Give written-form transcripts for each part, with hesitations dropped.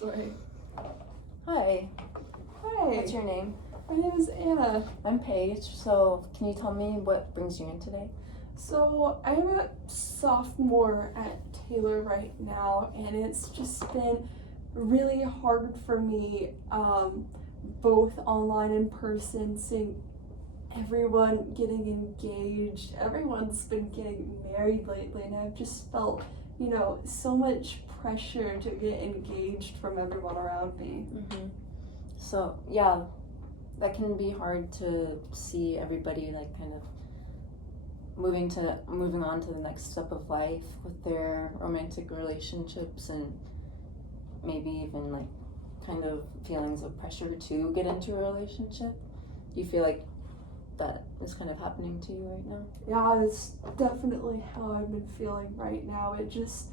Sorry. Hi. Hi. What's your name? My name is Anna. I'm Paige. So, can you tell me what brings you in today? So, I'm a sophomore at Taylor right now, and it's just been really hard for me, both online and person, seeing everyone getting engaged. Everyone's been getting married lately, and I've just felt, so much pressure to get engaged from everyone around me. Mm-hmm. So, yeah, that can be hard to see everybody like kind of moving on to the next step of life with their romantic relationships, and maybe even like kind of feelings of pressure to get into a relationship. Do you feel like that is kind of happening to you right now? Yeah, that's definitely how I've been feeling right now. It just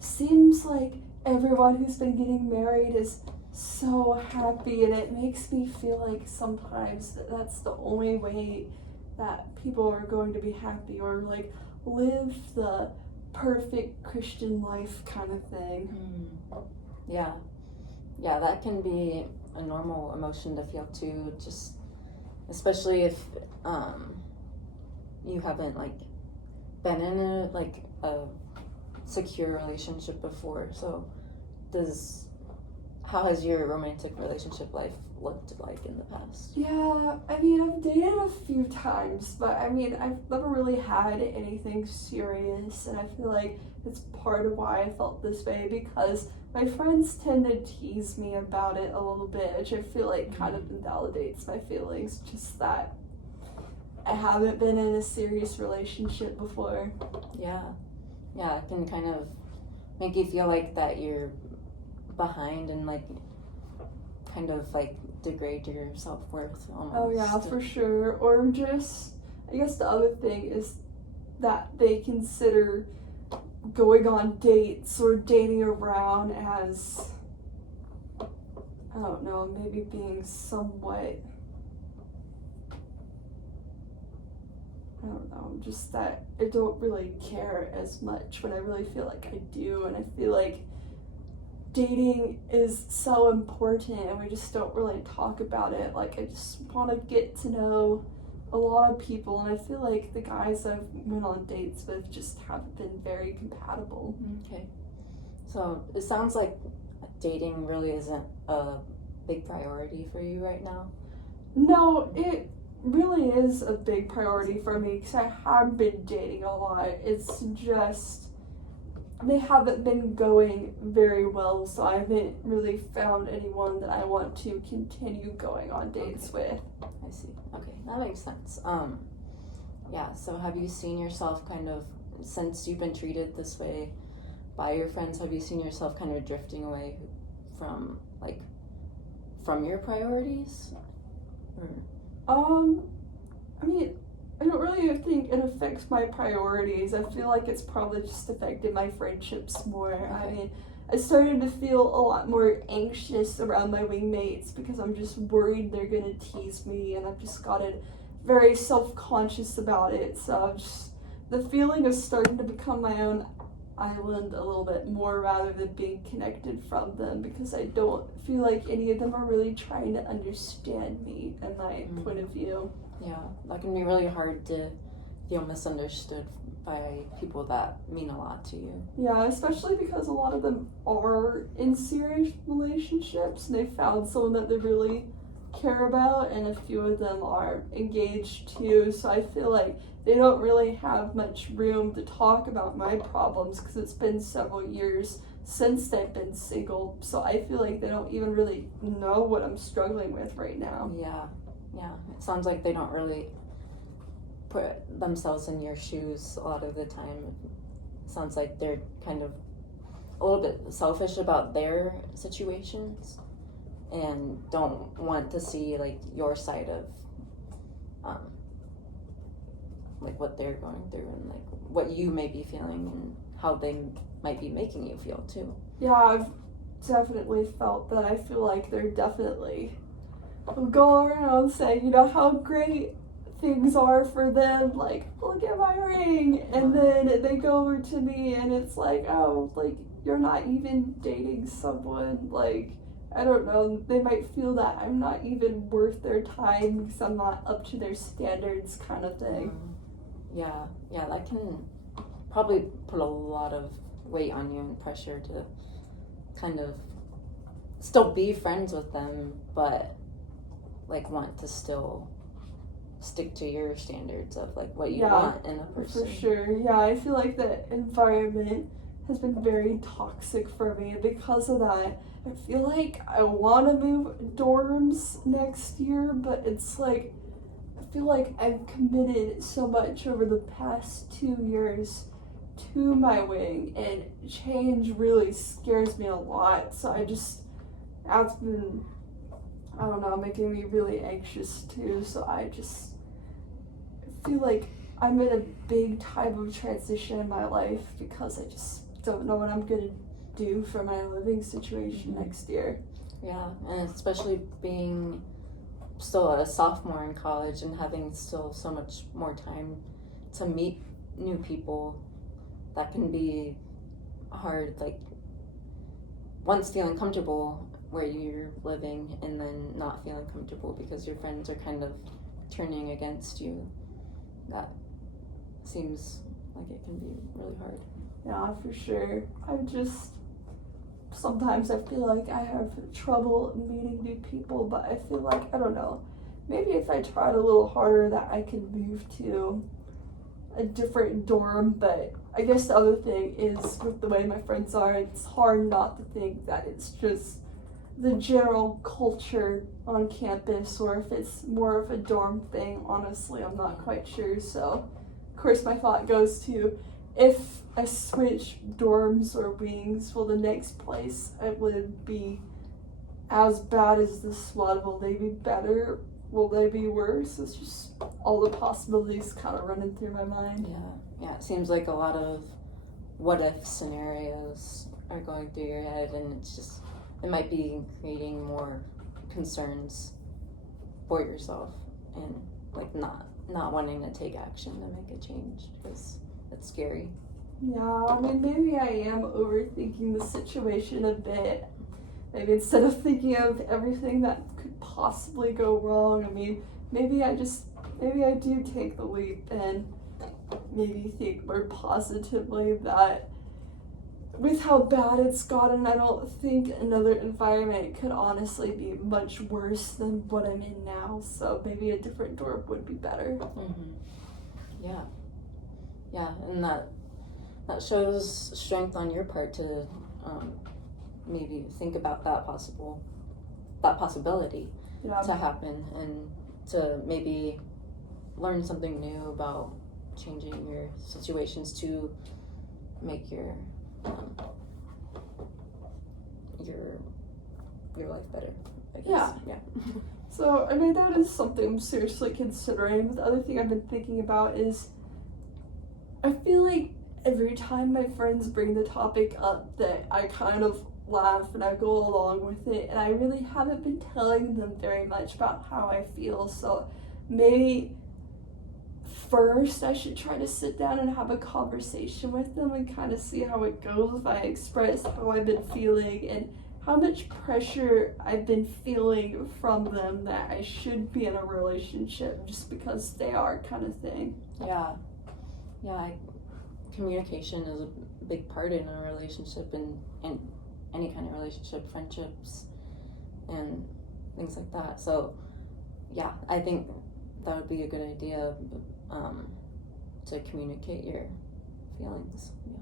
seems like everyone who's been getting married is so happy, and it makes me feel like sometimes that's the only way that people are going to be happy, or like live the perfect Christian life kind of thing. Yeah, that can be a normal emotion to feel too, just especially if you haven't like been in a secure relationship before. So how has your romantic relationship life looked like in the past? Yeah, I've dated a few times, but I've never really had anything serious, and I feel like it's part of why I felt this way, because my friends tend to tease me about it a little bit, which I feel like kind of invalidates my feelings, just that I haven't been in a serious relationship before. Yeah, it can kind of make you feel like that you're behind and like kind of like degrade your self-worth almost. Oh yeah, for sure. Or just, I guess the other thing is that they consider going on dates or dating around as, I don't know, maybe being somewhat, I don't know, just that I don't really care as much when I really feel like I do, and I feel like dating is so important and we just don't really talk about it. Like, I just want to get to know a lot of people, and I feel like the guys I've went on dates with just haven't been very compatible. Okay. So it sounds like dating really isn't a big priority for you right now. No, it really is a big priority for me because I have been dating a lot. It's just they haven't been going very well, so I haven't really found anyone that I want to continue going on dates with. I see. Okay, that makes sense. Yeah, so have you seen yourself kind of, since you've been treated this way by your friends, have you seen yourself kind of drifting away from your priorities? I don't really think it affects my priorities. I feel like it's probably just affected my friendships more. Okay. I started to feel a lot more anxious around my wingmates because I'm just worried they're gonna tease me, and I've just gotten very self-conscious about it. So the feeling of starting to become my own island a little bit more rather than being connected from them, because I don't feel like any of them are really trying to understand me and my point of view. Yeah, that can be really hard to feel misunderstood by people that mean a lot to you. Yeah, especially because a lot of them are in serious relationships and they found someone that they really care about, and a few of them are engaged too, so I feel like they don't really have much room to talk about my problems because it's been several years since they've been single, so I feel like they don't even really know what I'm struggling with right now. Yeah, it sounds like they don't really put themselves in your shoes a lot of the time. It sounds like they're kind of a little bit selfish about their situations and don't want to see like your side of like what they're going through and like what you may be feeling and how they might be making you feel too. Yeah, I've definitely felt that. I feel like they're definitely going around saying, how great things are for them, like, look at my ring, and then they go over to me and it's like, oh, like, you're not even dating someone, like, I don't know, they might feel that I'm not even worth their time because I'm not up to their standards kind of thing. Yeah, that can probably put a lot of weight on you and pressure to kind of still be friends with them, but like want to still stick to your standards of like what you want in a person. For sure. Yeah, I feel like the environment has been very toxic for me, and because of that, I feel like I want to move dorms next year, but it's like, I feel like I've committed so much over the past 2 years to my wing, and change really scares me a lot. So that's been, I don't know, making me really anxious too. So I just feel like I'm in a big time of transition in my life because I just don't know what I'm gonna do for my living situation next year. Yeah, and especially being still a sophomore in college and having still so much more time to meet new people, that can be hard, like once feeling comfortable where you're living and then not feeling comfortable because your friends are kind of turning against you. That seems like it can be really hard. Yeah, for sure. Sometimes I feel like I have trouble meeting new people, but I feel like, I don't know, maybe if I tried a little harder that I could move to a different dorm. But I guess the other thing is, with the way my friends are, it's hard not to think that it's just the general culture on campus, or if it's more of a dorm thing. Honestly, I'm not quite sure. So, of course, my thought goes to, if I switch dorms or wings, will the next place I would be as bad as this one? Will they be better? Will they be worse? It's just all the possibilities kind of running through my mind. Yeah, it seems like a lot of what if scenarios are going through your head, and it's just, it might be creating more concerns for yourself and like not wanting to take action to make a change because it's scary. Yeah, I mean, maybe I am overthinking the situation a bit. Maybe instead of thinking of everything that could possibly go wrong, I mean, maybe I do take the leap and maybe think more positively that with how bad it's gotten, I don't think another environment could honestly be much worse than what I'm in now. So maybe a different dorm would be better. Yeah, and that shows strength on your part to maybe think about that possibility to happen, and to maybe learn something new about changing your situations to make your life better, I guess. Yeah. So, I mean, that is something I'm seriously considering. But the other thing I've been thinking about is, I feel like every time my friends bring the topic up, that I kind of laugh and I go along with it, and I really haven't been telling them very much about how I feel. So maybe first I should try to sit down and have a conversation with them and kind of see how it goes if I express how I've been feeling and how much pressure I've been feeling from them that I should be in a relationship just because they are, kind of thing. Communication is a big part in a relationship, and any kind of relationship, friendships, and things like that. So, yeah, I think that would be a good idea, to communicate your feelings. Yeah.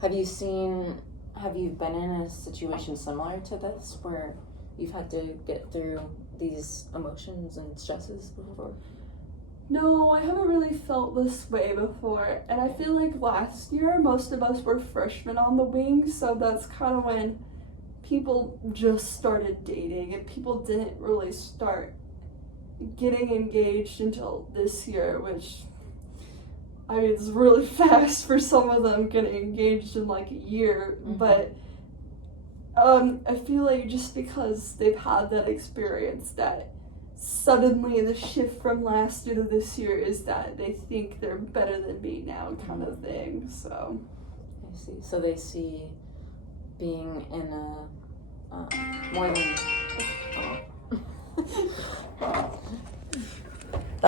Have you been in a situation similar to this where you've had to get through these emotions and stresses before? No, I haven't really felt this way before, and I feel like last year most of us were freshmen on the wing, so that's kind of when people just started dating, and people didn't really start getting engaged until this year, which, I mean, it's really fast for some of them getting engaged in like a year, but I feel like just because they've had that experience, that suddenly the shift from last year to this year is that they think they're better than me now, kind of thing. So see. So they see being in a more than